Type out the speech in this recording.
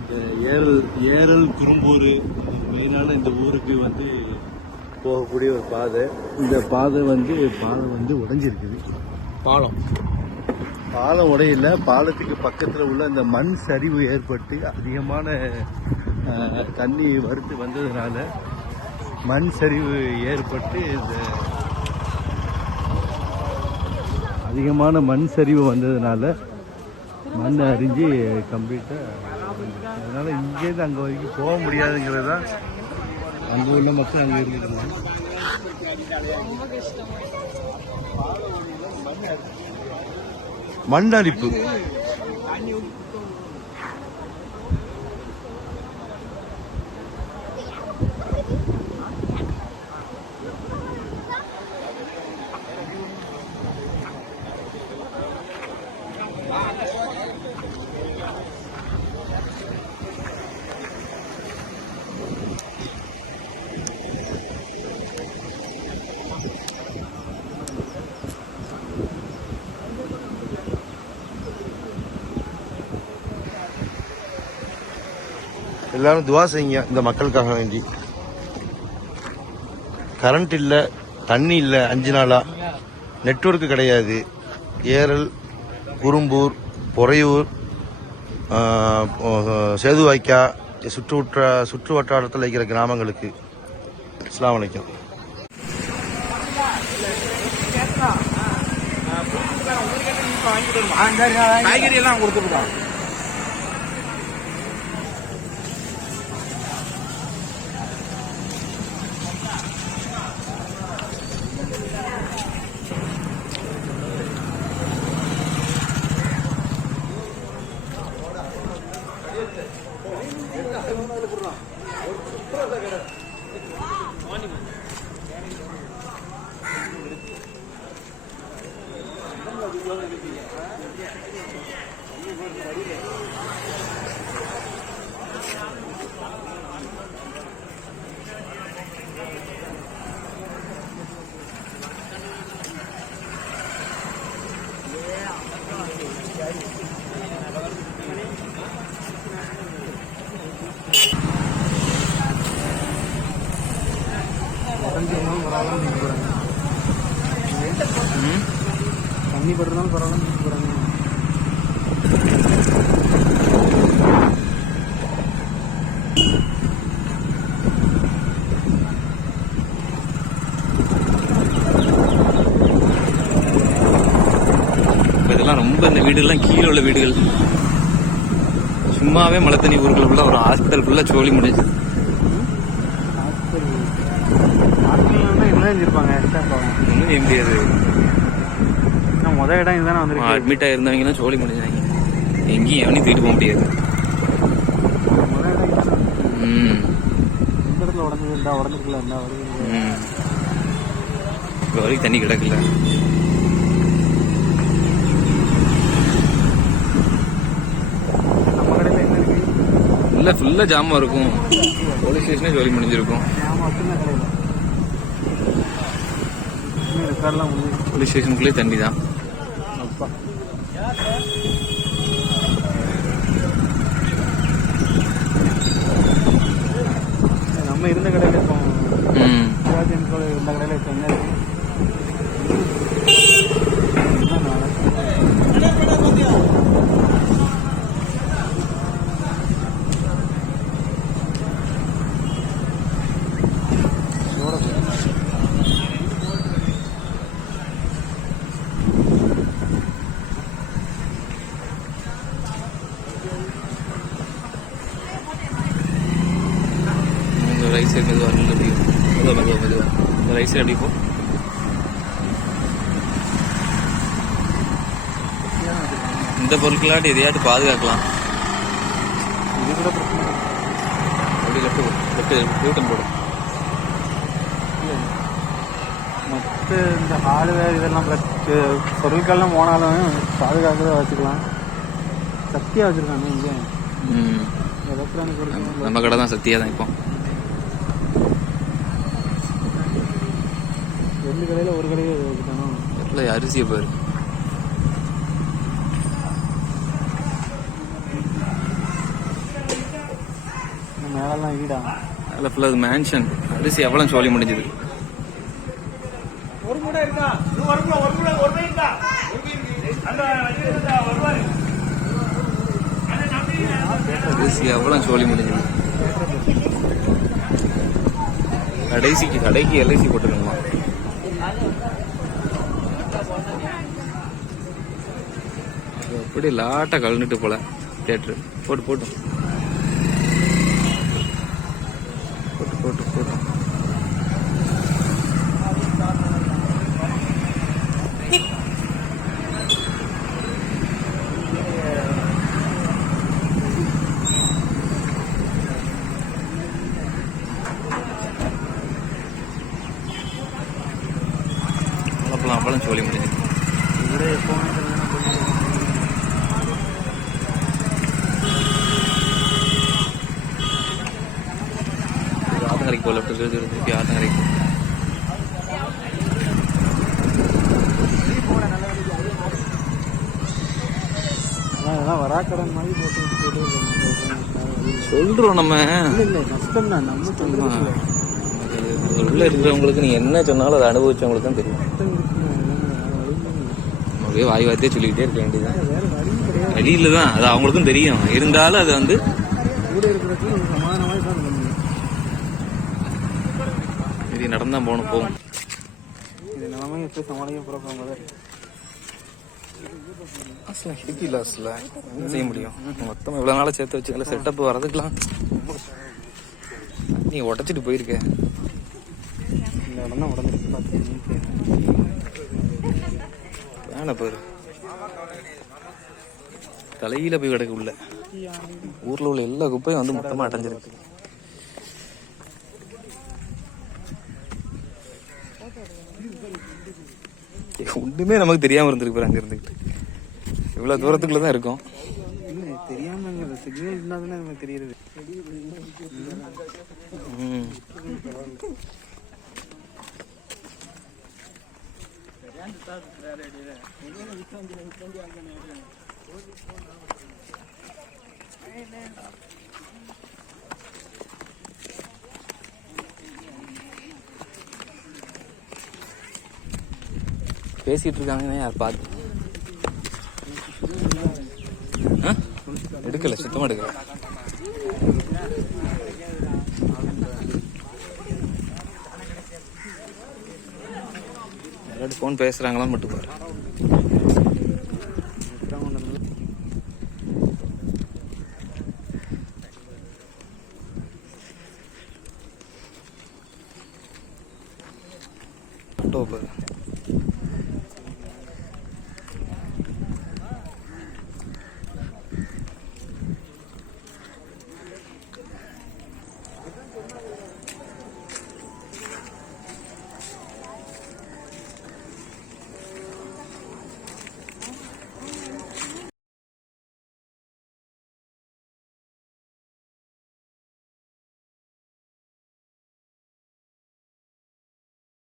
இந்த ஏரல் ஏரல் குறும்பூர் மெயினான இந்த ஊருக்கு வந்து போகக்கூடிய ஒரு பாதை. இந்த பாதை வந்து பாதை வந்து உடைஞ்சிருக்குது. பாலம். பாலம் உடையில பாலத்துக்கு பக்கத்தில் உள்ள அந்த மண் சரிவு ஏற்பட்டு அதிகமான தண்ணி வறுத்து வந்ததுனால மண் சரிவு ஏற்பட்டு இந்த அதிகமான மண் சரிவு வந்ததுனால மண் அரிஞ்சு கம்ப்ளீட்டாக அதனால் இங்கேருந்து அங்கே வரைக்கும் போக முடியாதுங்கிறது தான் அங்கே உள்ள மக்கள் அங்கே இருந்துருக்காங்க மண் அரிப்பு எல்லாரும் துவா செய்யுங்க இந்த மக்களுக்காக வேண்டி கரண்ட் இல்லை தண்ணி இல்லை அஞ்சு நாளா நெட்ஒர்க்கு கிடையாது ஏரல் குறும்பூர் பொறையூர் சேதுவாய்க்கா சுற்று வட்ட சுற்று வட்டாரத்தில் இருக்கிற கிராமங்களுக்கு இஸ்லாம் வலைக்கம் காய்கறி எல்லாம் கொடுத்துருக்கோம் millones தண்ணி படுறதாலும் பரவாயில்ல போகிறாங்க இதெல்லாம் ரொம்ப இந்த வீடுகள்லாம் கீழே உள்ள வீடுகள். சும்மாவே மழை தண்ணி ஊருக்குள்ள ஒரு ஹாஸ்பிட்டல் ஃபுல்லாக சோழி முடிஞ்சு. ஹாஸ்பிட்டல்னா என்ன செஞ்சிருப்பாங்க முடியாது. நான் முத இடம் இதுதானே வந்திருக்கு. அட்மிட் ஆயிருந்தவங்கலாம் சோழி முடிஞ்சாங்க. எங்கேயும் எவனையும் தூக்கிட்டு போக முடியாது. முத இடம் இதுதானே ம். எந்த இடத்துல உடஞ்சது இருந்தா உடஞ்சிருக்கல இருந்தா வருது ம். இப்போ வரைக்கும் தண்ணி கிடக்கல. இல்லை ஃபுல்லாக ஜாமாக இருக்கும். போலீஸ் ஸ்டேஷனே சோழி முடிஞ்சிருக்கும். போலீஸ் ஸ்டேஷனுக்குள்ளே தண்ணி தான் அப்பா நம்ம இருந்த கடையில் இப்போ ம் சிவாஜி என்கோல இருந்த கடையில் இப்போ என்ன இருக்கு என்ன நாளை? சோட போகுது. இந்த ரைட் சைடு மெதுவாக இல்லை அப்படி மெதுவாக மெதுவாக மெதுவாக இந்த ரைட் சைடு அப்படி போ இந்த பொருட்களாட்டு எதையாட்டு பாதுகாக்கலாம் இது கூட பிரச்சனை. அப்படி லெஃப்ட் லெஃப்ட் யூட்டன் போடு மற்ற இந்த ஹார்ட்வேர் இதெல்லாம் பொருட்கள்லாம் போனாலும் பாதுகாக்கிறத வச்சுக்கலாம் சக்தியாக வச்சுருக்காங்க இங்கே எலக்ட்ரானிக் நம்ம கடை தான் சத்தியாக தான் இப்போ ரெண்டு கடையில் ஒரு கடையில் விட்டுட்டானோ இல்லை அரிசியை பாரு. மேலெல்லாம் வீடா? அதில் ஃபுல்லாக மேன்ஷன் அரிசி எவ்வளோ சோழி முடிஞ்சது? ஒரு மூடை இருக்கா? ஒரு மூடை ஒரு மூடை ஒரு இருக்கா? அரிசி எவ்வளோ சோழி முடிஞ்சது? கடைசிக்கு கடைக்கு எல்ஐசி போட்டுருங்க அது அப்படி லாட்டா கலந்துட்டு போல தேட்ரு போட்டு போட்டு. போட்டு போட்டு போட்டு. அப்பளம் அப்பளம் சொல்லி போல ஆத்தங்கரைக்கு அதான் இதெல்லாம் வராக்கடன் மாதிரி போட்டு சொல்றோம் நம்ம. கஷ்டம் தான் உள்ள இருக்கிறவங்களுக்கு நீ என்ன சொன்னாலும் அதை அனுபவிச்சவங்களுக்கு தான் தெரியும். அப்படியே வாய் வார்த்தையே சொல்லிக்கிட்டே இருக்க கிடையாது வழியில தான் அது அவங்களுக்கும் தெரியும். இருந்தாலும் அது வந்து கூட இருக்கிறதுக்கு ஒரு சமாதானமாக தான் பண்ணணும் இது நடந்தான் போகணும் போகும் இது நிலைமை எப்படி சமாளிக்க போகிறோம் முதல் லாஸ்ட்ல ஹெவி லாஸ்ட்ல என்ன செய்ய முடியும்? மொத்தம் இவ்வளவு நாளா சேர்த்து வச்சுக்கல செட்டப் வரதுக்கெல்லாம் நீ உடைச்சிட்டு போயிருக்க. இந்த இடம் தான் உடஞ்சிருக்கு பார்த்துக்கணும் வேணா பாரு. தலையில போய் கிடக்கு உள்ள. ஊர்ல உள்ள எல்லா குப்பையும் வந்து மொத்தமா அடைஞ்சிருக்கு. ஒண்ணுமே நமக்கு தெரியாம இருந்திருக்கு அங்க இருந்துகிட்டு. இவ்வளவு தூரத்துக்குள்ள தான் இருக்கும் தெரியாமங்கிறது சிக்னல் இருந்தால் நமக்கு தெரியுது. பேசிகிட்டு இருக்காங்கன்னு யார் பார்த்து எடுக்கலை எடுக்கல எடுக்கலை. எடுக்கல யாராவது ஃபோன் பேசுறாங்களான்னு மட்டும் பாரு. ஆட்டோ பாரு.